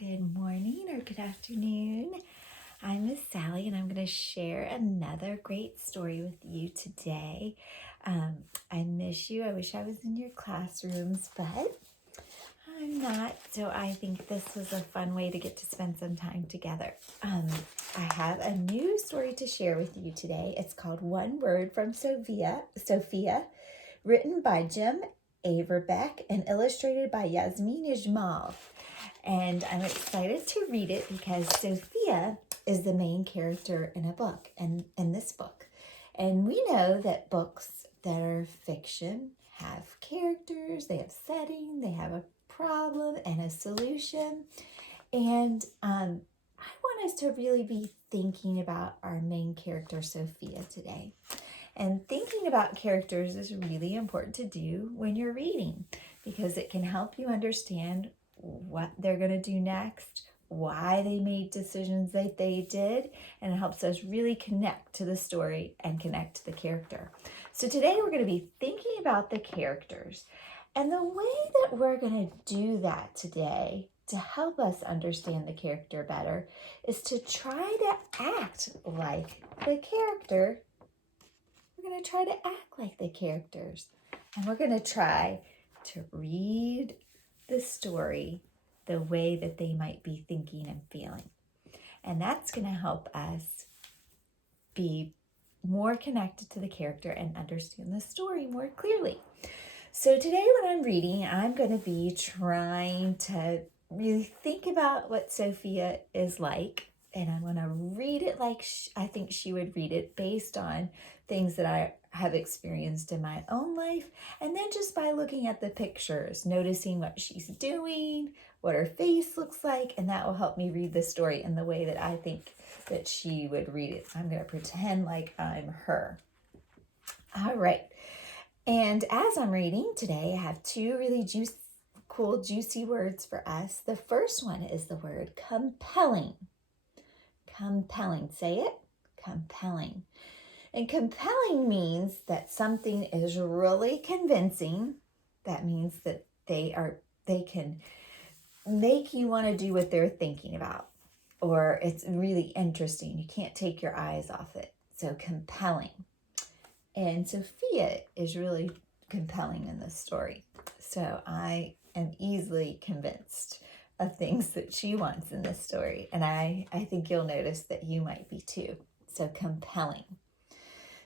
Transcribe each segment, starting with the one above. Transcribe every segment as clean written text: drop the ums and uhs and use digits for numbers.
Good morning or good afternoon. I'm Miss Sally and I'm going to share another great story with you today. I miss you. I wish I was in your classrooms, but I'm not. So I think this was a fun way to get to spend some time together. I have a new story to share with you today. It's called One Word from Sophia, written by Jim Averbeck and illustrated by Yasmin Ijmal. And I'm excited to read it because Sophia is the main character in a book, and in this book. And we know that books that are fiction have characters, they have setting, they have a problem and a solution. And I want us to really be thinking about our main character, Sophia, today. And thinking about characters is really important to do when you're reading because it can help you understand what they're going to do next, why they made decisions that they did, and it helps us really connect to the story and connect to the character. So today we're going to be thinking about the characters. And the way that we're going to do that today to help us understand the character better is to try to act like the character. We're going to try to act like the characters. And we're going to try to read the story the way that they might be thinking and feeling. And that's going to help us be more connected to the character and understand the story more clearly. So today when I'm reading, I'm going to be trying to really think about what Sophia is like. And I'm going to read it like I think she would read it based on things that I have experienced in my own life. And then just by looking at the pictures, noticing what she's doing, what her face looks like, and that will help me read the story in the way that I think that she would read it. I'm going to pretend like I'm her. All right. And as I'm reading today, I have two really cool, juicy words for us. The first one is the word compelling. Compelling. Say it. Compelling. And compelling means that something is really convincing. That means that they can make you want to do what they're thinking about. Or it's really interesting. You can't take your eyes off it. So compelling. And Sophia is really compelling in this story. So I am easily convinced of things that she wants in this story. And I think you'll notice that you might be too. So compelling.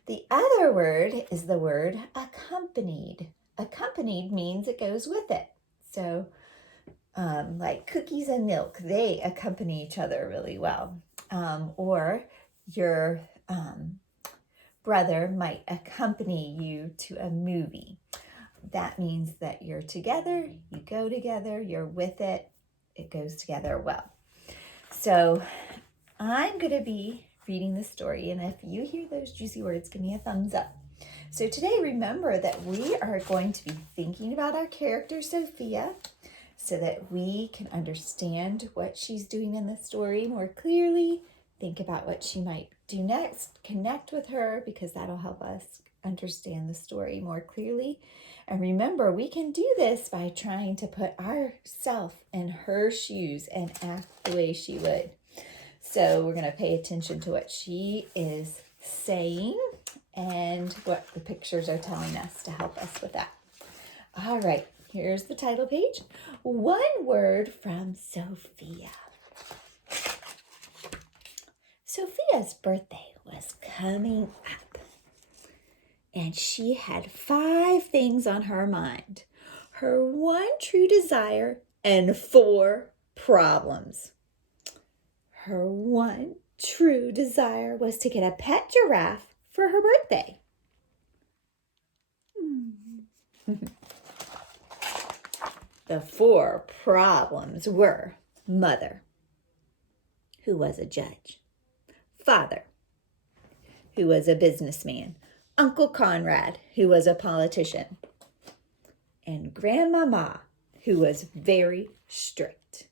The other word is the word accompanied. Accompanied means it goes with it. So like cookies and milk, they accompany each other really well. Or your brother might accompany you to a movie. That means that you're together, you go together, you're with it, it goes together well. So I'm going to be reading the story, and if you hear those juicy words, give me a thumbs up. So today, remember that we are going to be thinking about our character, Sophia, so that we can understand what she's doing in the story more clearly, think about what she might do next, connect with her, because that'll help us understand the story more clearly. And remember, we can do this by trying to put ourselves in her shoes and act the way she would. So we're going to pay attention to what she is saying and what the pictures are telling us to help us with that. All right, here's the title page. One word from Sophia. Sophia's birthday was coming up, and she had 5 things on her mind. Her one true desire and 4 problems. Her one true desire was to get a pet giraffe for her birthday. The 4 problems were mother, who was a judge, father, who was a businessman, Uncle Conrad, who was a politician, and Grandmama, who was very strict.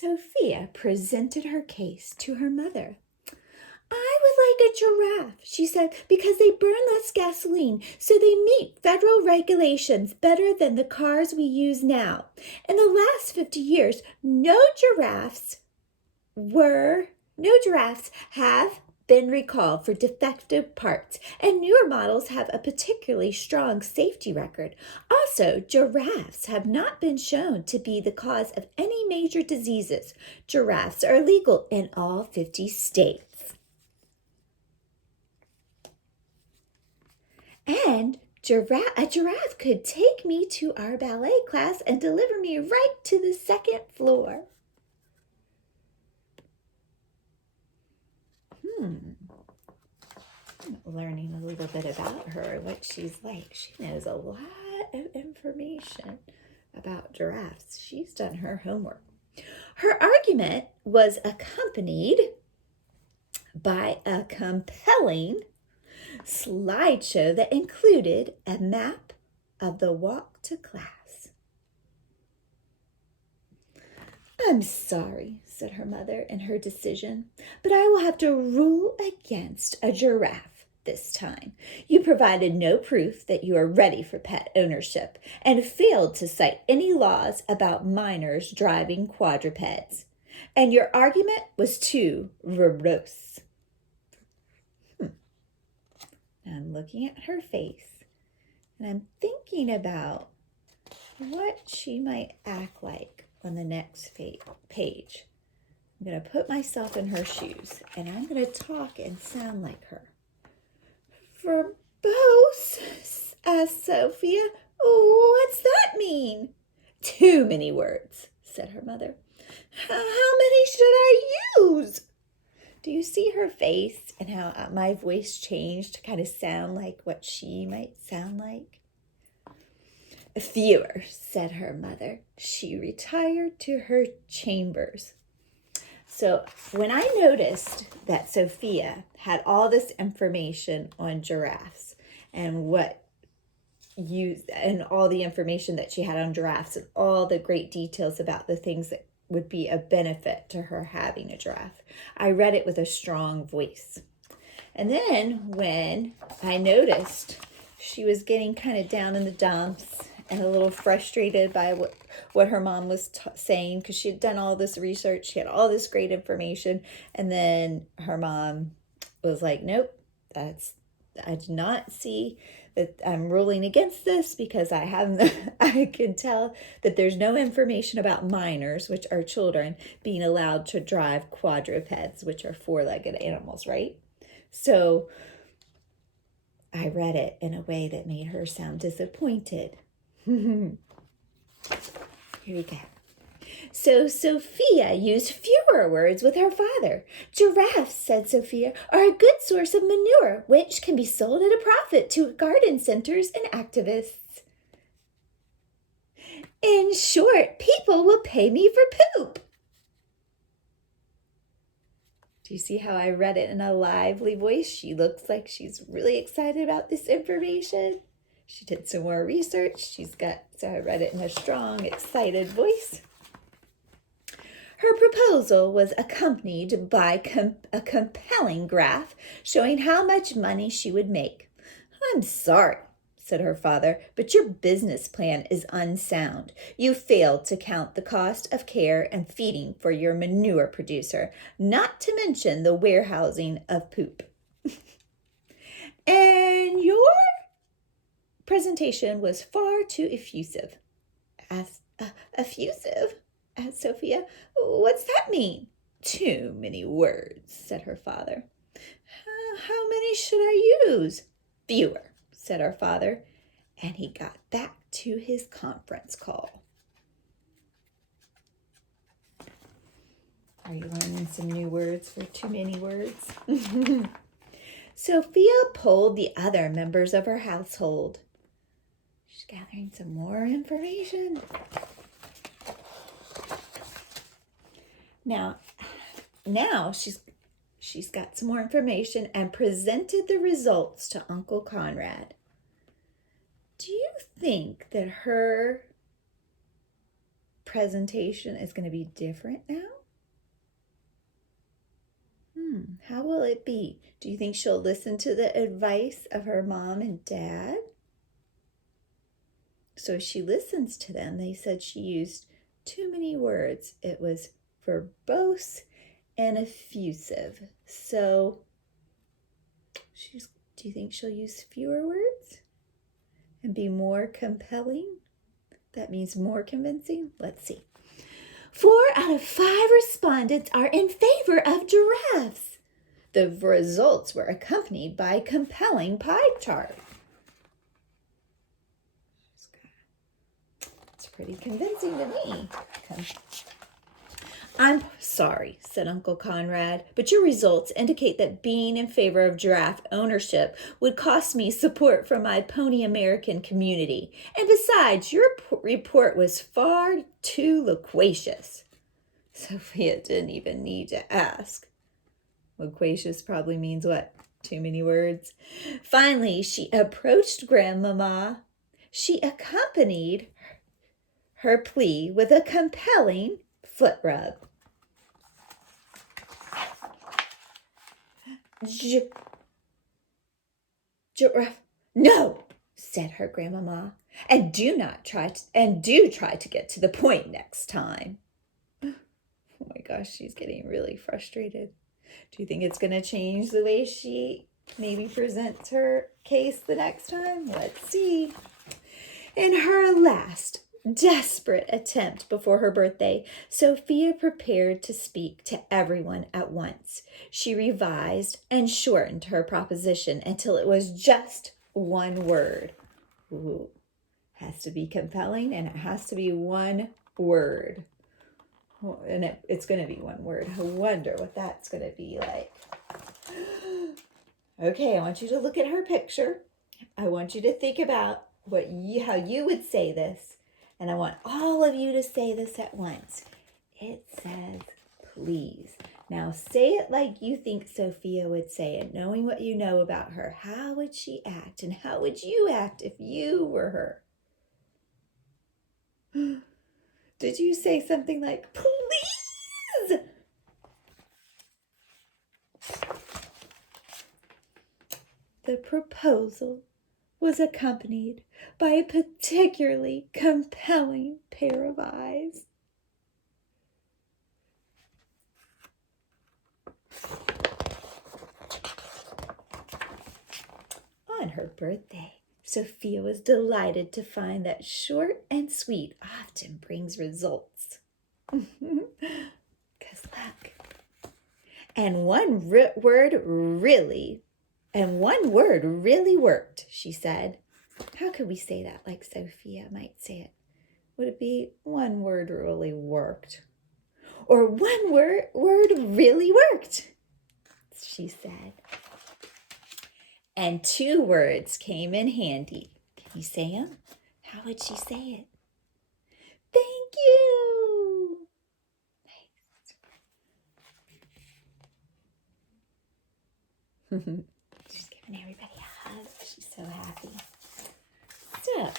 Sophia presented her case to her mother. I would like a giraffe, she said, because they burn less gasoline, so they meet federal regulations better than the cars we use now. In the last 50 years, no giraffes have been recalled for defective parts, and newer models have a particularly strong safety record. Also, giraffes have not been shown to be the cause of any major diseases. Giraffes are legal in all 50 states. And a giraffe could take me to our ballet class and deliver me right to the second floor. Learning a little bit about her, what she's like. She knows a lot of information about giraffes. She's done her homework. Her argument was accompanied by a compelling slideshow that included a map of the walk to class. "I'm sorry," said her mother in her decision, "but I will have to rule against a giraffe this time. You provided no proof that you are ready for pet ownership and failed to cite any laws about minors driving quadrupeds. And your argument was too verbose." I'm looking at her face and I'm thinking about what she might act like on the next page. I'm going to put myself in her shoes and I'm going to talk and sound like her. "Verbose?" asked Sophia. "What's that mean?" "Too many words," said her mother. "How many should I use?" Do you see her face and how my voice changed to kind of sound like what she might sound like? "Fewer," said her mother. She retired to her chambers. So when I noticed that Sophia had all this information on giraffes and all the information that she had on giraffes and all the great details about the things that would be a benefit to her having a giraffe, I read it with a strong voice. And then when I noticed she was getting kind of down in the dumps and a little frustrated by what her mom was saying, because she had done all this research, she had all this great information, and then her mom was like, "Nope, I do not see that I'm ruling against this because I can tell that there's no information about minors, which are children, being allowed to drive quadrupeds, which are four-legged animals, right?" So I read it in a way that made her sound disappointed. Here we go. So Sophia used fewer words with her father. "Giraffes," said Sophia, "are a good source of manure, which can be sold at a profit to garden centers and activists. In short, people will pay me for poop." Do you see how I read it in a lively voice? She looks like she's really excited about this information. She did some more research. So I read it in a strong, excited voice. Her proposal was accompanied by a compelling graph showing how much money she would make. "I'm sorry," said her father, "but your business plan is unsound. You failed to count the cost of care and feeding for your manure producer, not to mention the warehousing of poop. And your presentation was far too effusive." Effusive?" asked Sophia. "What's that mean?" "Too many words," said her father. How many should I use?" "Fewer," said her father, and he got back to his conference call. Are you learning some new words for too many words? Sophia polled the other members of her household. She's gathering some more information. Now she's got some more information and presented the results to Uncle Conrad. Do you think that her presentation is going to be different now? How will it be? Do you think she'll listen to the advice of her mom and dad? So she listens to them. They said she used too many words. It was verbose and effusive. So do you think she'll use fewer words and be more compelling? That means more convincing? Let's see. 4 out of 5 respondents are in favor of giraffes. The results were accompanied by a compelling pie chart. It's pretty convincing to me. I'm sorry, said Uncle Conrad, but your results indicate that being in favor of giraffe ownership would cost me support from my Pony American community. And besides, your report was far too loquacious. Sophia didn't even need to ask. Loquacious probably means what? Too many words. Finally, she approached Grandmama. She accompanied her plea with a compelling foot rub. Giraffe, no, said her grandmama, and do try to get to the point next time. Oh my gosh, she's getting really frustrated. Do you think it's going to change the way she maybe presents her case the next time? Let's see. In her last desperate attempt before her birthday, Sophia prepared to speak to everyone at once. She revised and shortened her proposition until it was just one word. Ooh, has to be compelling, and it has to be one word. Oh, and it's going to be one word. I wonder what that's going to be like. Okay, I want you to look at her picture. I want you to think about how you would say this. And I want all of you to say this at once. It says, please. Now say it like you think Sophia would say it, knowing what you know about her. How would she act? And how would you act if you were her? Did you say something like, please? The proposal was accompanied by a particularly compelling pair of eyes. On her birthday, Sophia was delighted to find that short and sweet often brings results. 'Cause look. And one word really worked, she said. How could we say that like Sophia might say it? Would it be one word really worked? Or one word really worked, she said. And 2 words came in handy. Can you say them? How would she say it? Thank you. Nice. She's giving everybody a hug. She's so happy. So,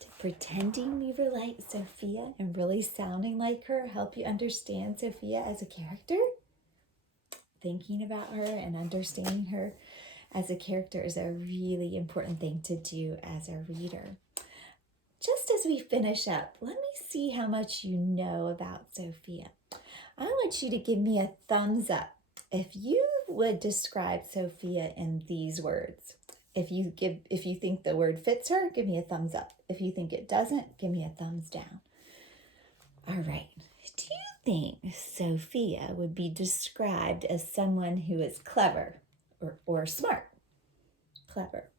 did pretending we were like Sophia and really sounding like her help you understand Sophia as a character? Thinking about her and understanding her as a character is a really important thing to do as a reader. Just as we finish up, let me see how much you know about Sophia. I want you to give me a thumbs up if you would describe Sophia in these words. If you think the word fits her, give me a thumbs up. If you think it doesn't, give me a thumbs down. All right. Do you think Sophia would be described as someone who is clever or smart? Clever.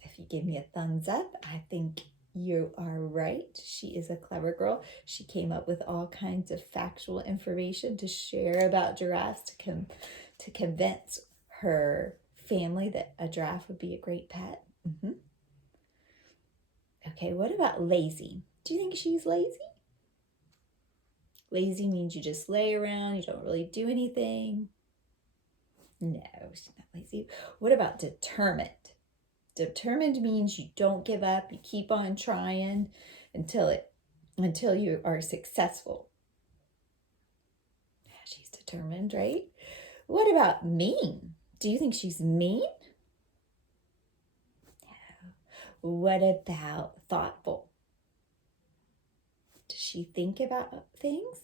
If you give me a thumbs up, I think you are right. She is a clever girl. She came up with all kinds of factual information to share about giraffes to convince her family that a giraffe would be a great pet. Okay, what about lazy? Do you think she's lazy? Lazy means you just lay around, you don't really do anything. No, she's not lazy. What about determined? Determined means you don't give up, you keep on trying until you are successful. Yeah, she's determined, right? What about mean? Do you think she's mean? What about thoughtful? Does she think about things?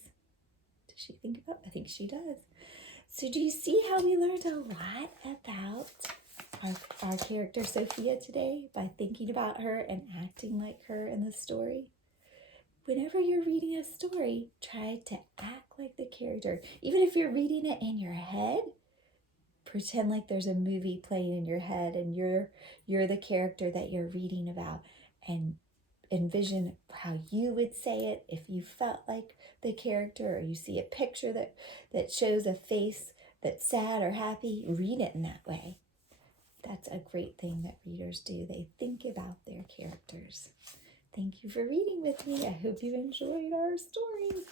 I think she does. So do you see how we learned a lot about our character Sophia today by thinking about her and acting like her in the story? Whenever you're reading a story, try to act like the character. Even if you're reading it in your head, pretend like there's a movie playing in your head and you're the character that you're reading about, and envision how you would say it if you felt like the character, or you see a picture that shows a face that's sad or happy. Read it in that way. That's a great thing that readers do. They think about their characters. Thank you for reading with me. I hope you enjoyed our story.